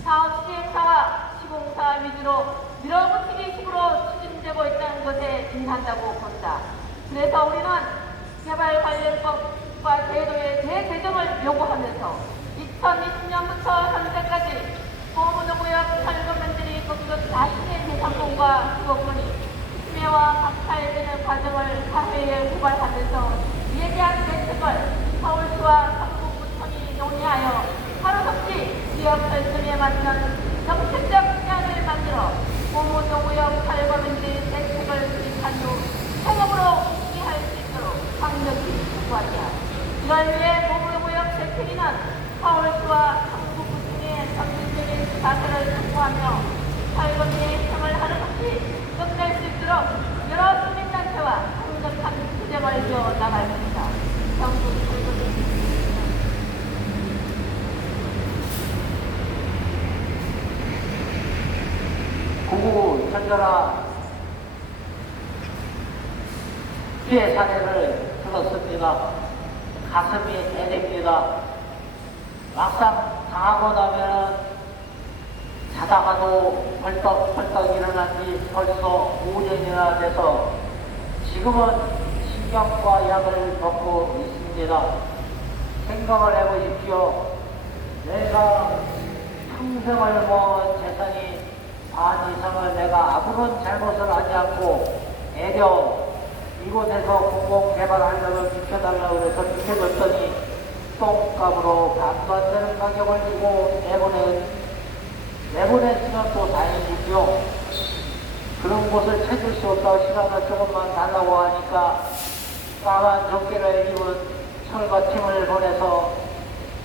사업 시행사와 시공사 위주로 밀어붙이기 식으로 추진되고 있다는 것에 인한다고 본다. 그래서 우리는 개발 관련법과 제도의 재개정을 요구하면서 2020년부터 현재까지 소문구역 철거민들이 거기서 자신의 재산권과 주거권이 침해와 박탈되는 과정을 사회에 고발하면서 이에 대한 대책을 서울시와 성북구청이 논의하여 하루속히 지역 발전에 맞는 정책적 제안을 만들어 소문구역 철거민들의 대책을 수립한 후 행업으로 이해할 수 있도록 강력히 요구한다. 이걸 위해 소문구역 대책위는 서울시와 성북구청의 정책적인 자세를 촉구하며 철거민의 행을 하루속히 끝낼 수 있도록 여러 시민단체와 강력한 투쟁을 이어 나갈 것이다. 경북 철거민 구구 현전화 피해 사례를 들었습니다. 가슴이 애립니다. 막상 당하고 나면 자다가도 벌떡벌떡 일어난 지 벌써 5년이나 돼서 지금은 신경과 약을 먹고 있습니다. 생각을 해보십시오. 내가 평생을 모은 재산이 반 이상을 내가 아무런 잘못을 하지 않고 애려 이곳에서 공공개발하려고 비켜달라고 해서 비켜줬더니 똥값으로 반도 안 되는 가격을 주고 내보냈으면 또 다행이고요. 그런 곳을 찾을 수 없다고 시간을 조금만 달라고 하니까 까만 조끼를 입은 철거팀을 보내서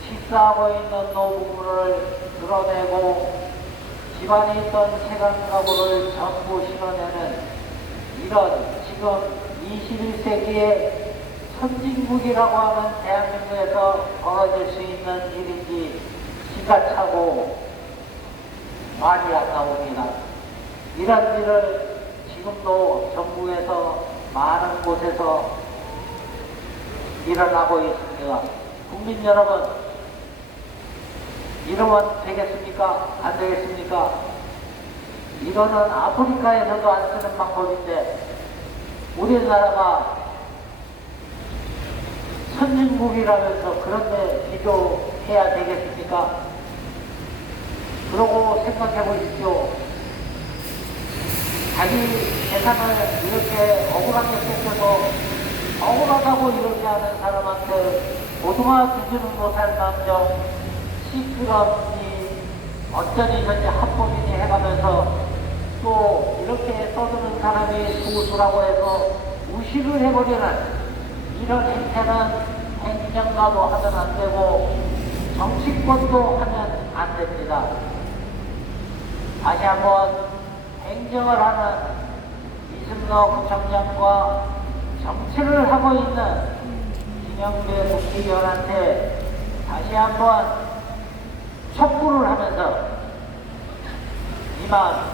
식사하고 있는 노부부를 드러내고 집안에 있던 세간 가구를 전부 실어내는 이런 지금 21세기의 선진국이라고 하는 대한민국에서 벌어질 수 있는 일인지 지가차고 말이 안 나옵니다. 이런 일을 지금도 전국에서 많은 곳에서 일어나고 있습니다. 국민 여러분, 이러면 되겠습니까? 안 되겠습니까? 이거는 아프리카에서도 안 쓰는 방법인데 우리나라가 선진국이라면서 그런데 비교해야 되겠습니까? 그러고 생각해 보십시오. 자기 재산을 이렇게 억울하게 뺏겨서 억울하다고 이렇게 하는 사람한테 고등어 주지는 못할 망정 시끄럽니 어쩌니 현재 합법인이 해가면서 또 이렇게 써주는 사람이 수수라고 해서 무시를 해버리는 이런 행태는 행정가도 하면 안 되고 정치권도 하면 안 됩니다. 다시 한번 행정을 하는 이승로 구청장과 정치를 하고 있는 김영배 국회의원한테 다시 한번 촉구를 하면서 이만